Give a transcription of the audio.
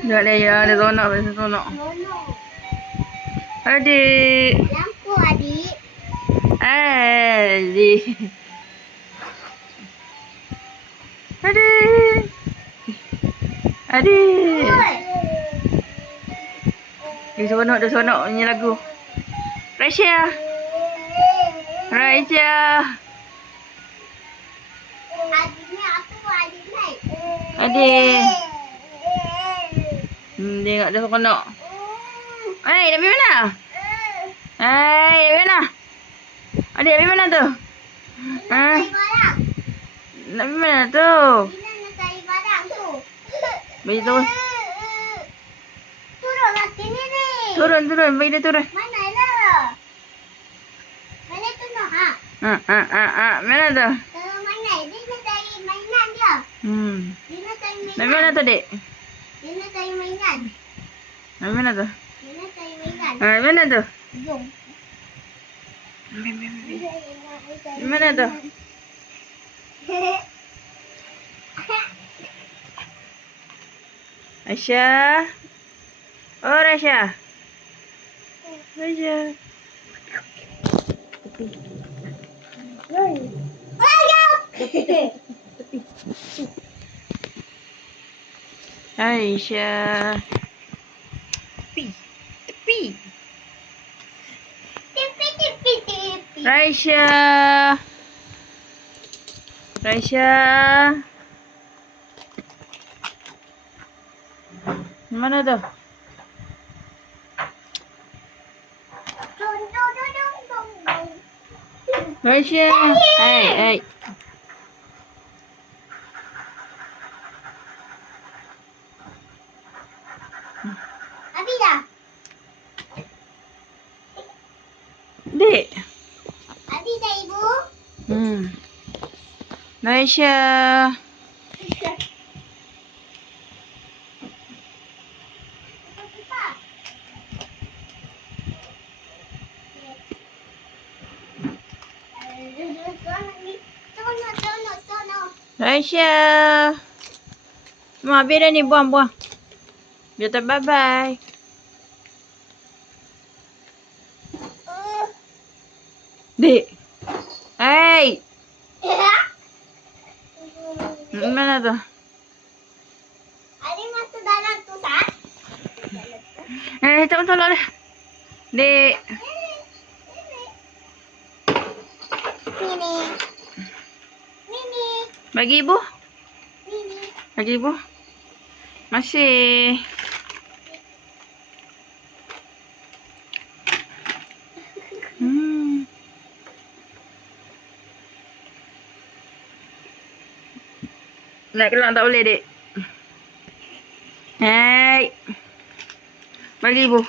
Tengok dia seronok, seronok. Adik. Lampu adik. Adik. Adik. Adik. Dia seronok nyanyi lagu. Raisya. Raisya. Adiknya aku adik naik. Adik. Tengok dia seronok. Hai, dah pergi mana? Hai, dah pergi mana? Adik, pergi mana tu? Ha? Nak pergi mana tu? Dina nak cari barang tu. Bagi turun. Turunlah sini ni. Turun. Bagi dia turun. Mana lah? Mana tu noh? Mana tu? Turun mana? Dia nak cari mainan dia. Dia nak cari mainan. Nak mana tu, Dek? Dia nak cari mainan. Nak mana tu? Dia nak cari mainan. Mana tu? Jom. Mana tu? Aisyah. Oh, Aisyah. Aisyah. Aisyah. Tepi. Raisya. Mana tu? Raisya. Hai. Habis dah? Dek. Habis dah ibu? Raisya. Raisya. Mak, biar dah ni buang. Biar tak bye-bye. Dek. Hai. Mana tu? Adik masuk dalam tu, Sat? Tak tolak dah. Dek. Mini. Bagi ibu. Mini. Bagi ibu. Masih. Nak keluar tak boleh, Dek. Hai. Bagi ibu.